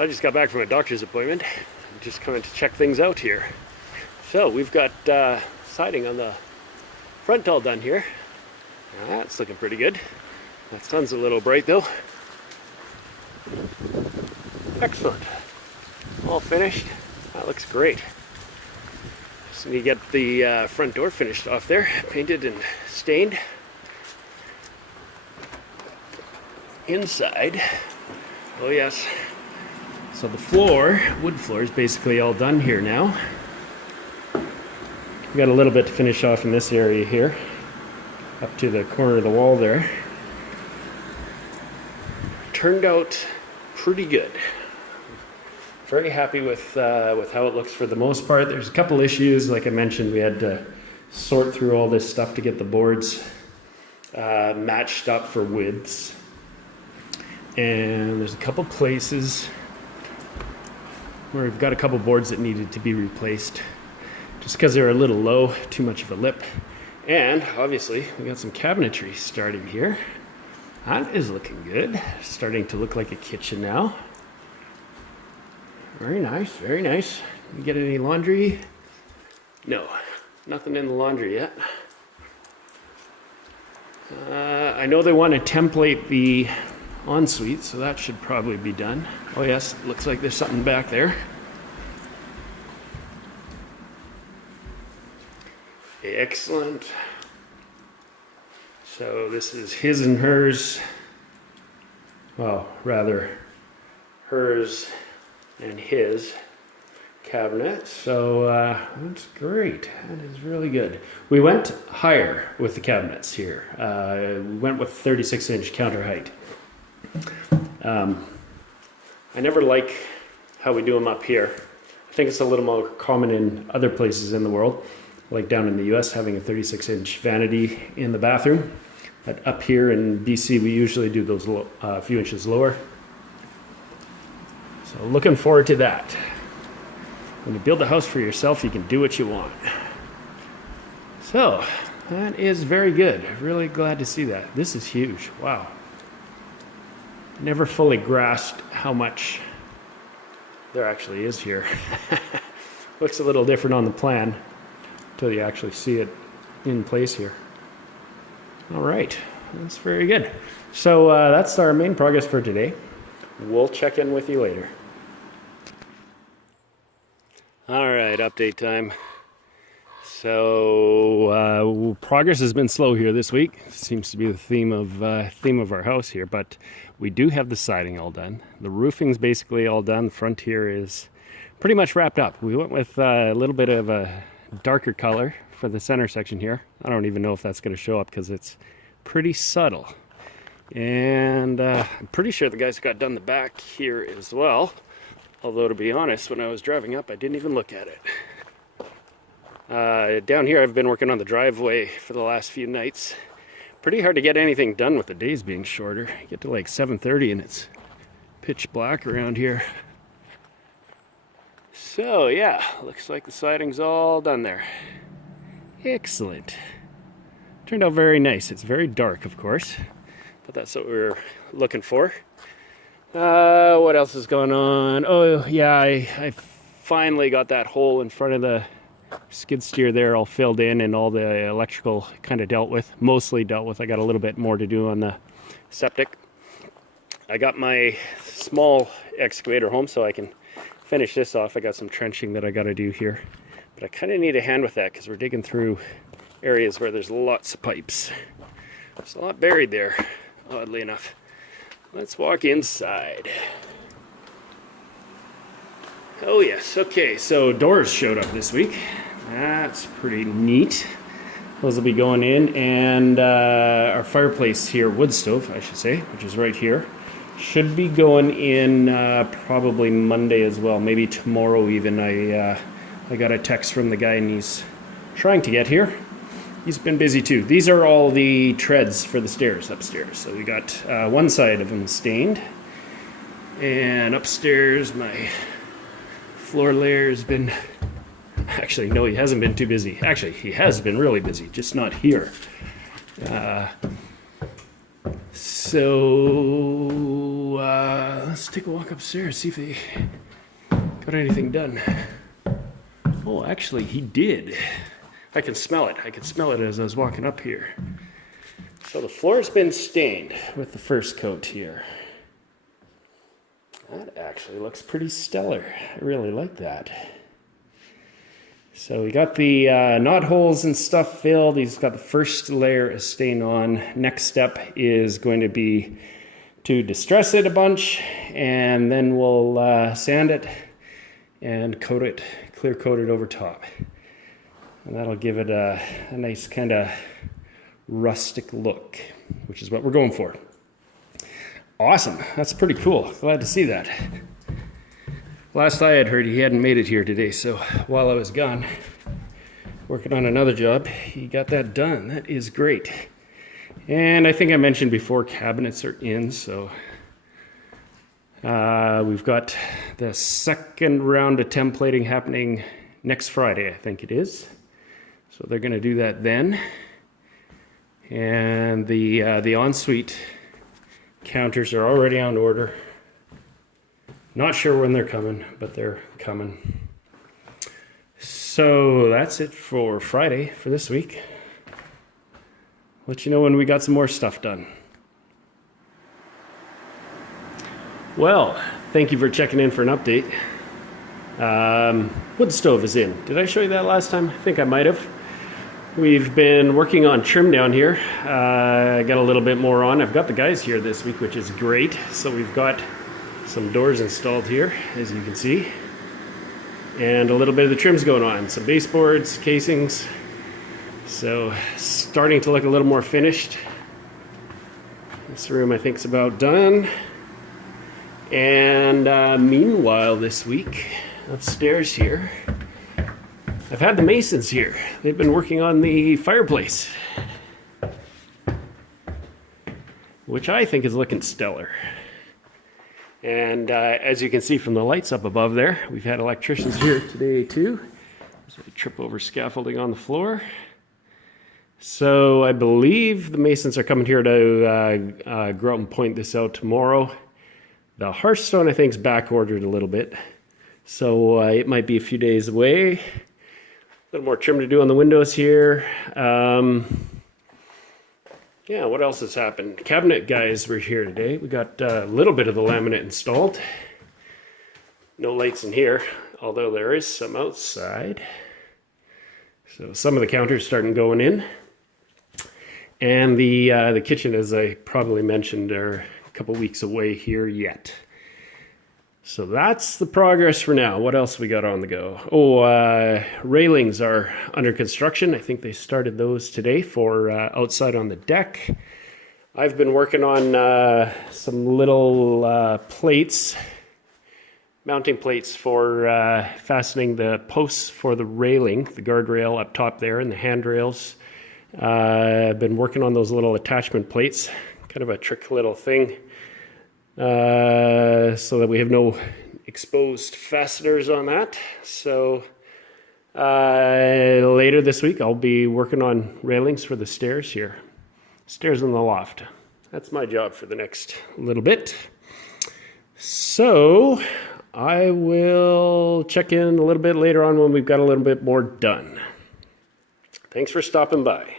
So I just got back from a doctor's appointment. I'm just coming to check things out here. So we've got siding on the front all done here. That's looking pretty good. That sun's a little bright though. Excellent. All finished. That looks great. Just need to get the front door finished off there, painted and stained. Inside, oh yes. So the floor, wood floor, is basically all done here now. We got a little bit to finish off in this area here, up to the corner of the wall there. Turned out pretty good. Very happy with how it looks for the most part. There's a couple issues, like I mentioned, we had to sort through all this stuff to get the boards matched up for widths. And there's a couple places where we've got a couple boards that needed to be replaced just because they're a little low, too much of a lip. And obviously we got some cabinetry starting here. That is looking good. Starting to look like a kitchen now. Very nice, very nice. You get any laundry? No, nothing in the laundry yet. I know they want to template the ensuite, so that should probably be done. Oh yes, looks like there's something back there. Excellent. So this is his and hers. Well, rather hers and his cabinet. So that's great. That is really good. We went higher with the cabinets here. We went with 36-inch counter height. I never like how we do them up here. I think it's a little more common in other places in the world, like down in the US, having a 36-inch vanity in the bathroom. But up here in BC, we usually do those a few inches lower. So looking forward to that. When you build a house for yourself, you can do what you want. So that is very good. Really glad to see that. This is huge. Wow. Never fully grasped how much there actually is here. Looks a little different on the plan until you actually see it in place here. All right, that's very good. So that's our main progress for today. We'll check in with you later. All right, update time. So progress has been slow here this week. Seems to be the theme of our house here, but we do have the siding all done. The roofing's basically all done. The front here is pretty much wrapped up. We went with a little bit of a darker color for the center section here. I don't even know if that's going to show up because it's pretty subtle. And I'm pretty sure the guys got done the back here as well. Although to be honest, when I was driving up, I didn't even look at it. Down here I've been working on the driveway for the last few nights. Pretty hard to get anything done with the days being shorter. You get to like 7:30 and it's pitch black around here. So yeah, looks like the siding's all done there. Excellent. Turned out very nice. It's very dark, of course, but that's what we were looking for. What else is going on? Oh yeah, I finally got that hole in front of the skid steer there all filled in, and all the electrical kind of mostly dealt with. I got a little bit more to do on the septic. I got my small excavator home so I can finish this off. I got some trenching that I got to do here, but I kind of need a hand with that because we're digging through areas where there's lots of pipes. There's a lot buried there, oddly enough. Let's walk inside. Oh yes, okay, so doors showed up this week. That's pretty neat. Those will be going in, and our fireplace here, wood stove, I should say, which is right here, should be going in probably Monday as well, maybe tomorrow even. I got a text from the guy and he's trying to get here. He's been busy too. These are all the treads for the stairs upstairs. So we got one side of them stained, and upstairs my floor layer has been, actually no, he hasn't been too busy. Actually, he has been really busy, just not here. So So let's take a walk upstairs, see if they got anything done. Oh, actually, he did. I can smell it. I could smell it as I was walking up here. So the floor's been stained with the first coat here. That actually looks pretty stellar. I really like that. So we got the knot holes and stuff filled. He's got the first layer of stain on. Next step is going to be to distress it a bunch, and then we'll sand it and coat it, clear coat it over top. And that'll give it a nice kind of rustic look, which is what we're going for. Awesome, that's pretty cool. Glad to see that. Last I had heard, he hadn't made it here today, so while I was gone, working on another job, he got that done. That is great. And I think I mentioned before, cabinets are in, so we've got the second round of templating happening next Friday, I think it is. So they're going to do that then. And the ensuite counters are already on order. Not sure when they're coming, but they're coming. So that's it for Friday for this week. Let you know when we got some more stuff done. Well, thank you for checking in for an update. Wood stove is in. Did I show you that last time? I think I might have. We've been working on trim down here. I got a little bit more on. I've got the guys here this week, which is great. So we've got some doors installed here, as you can see. And a little bit of the trims going on. Some baseboards, casings. So starting to look a little more finished. This room I think is about done. And meanwhile this week, upstairs here, I've had the masons here. They've been working on the fireplace, which I think is looking stellar. And as you can see from the lights up above there, we've had electricians here today too. There's a trip over scaffolding on the floor. So I believe the masons are coming here to go out and point this out tomorrow. The hearthstone I think is back ordered a little bit. So it might be a few days away. A little more trim to do on the windows here. Yeah, what else has happened? Cabinet guys were here today. We got a little bit of the laminate installed. No lights in here, although there is some outside. So some of the counters starting going in. And the kitchen, as I probably mentioned, are a couple weeks away here yet. So that's the progress for now. What else we got on the go? Oh, railings are under construction. I think they started those today for outside on the deck. I've been working on some little plates, mounting plates for fastening the posts for the railing, the guardrail up top there, and the handrails. I've been working on those little attachment plates, kind of a trick little thing. So that we have no exposed fasteners on that. So later this week I'll be working on railings for the stairs here. Stairs in the loft. That's my job for the next little bit. So I will check in a little bit later on when we've got a little bit more done. Thanks for stopping by.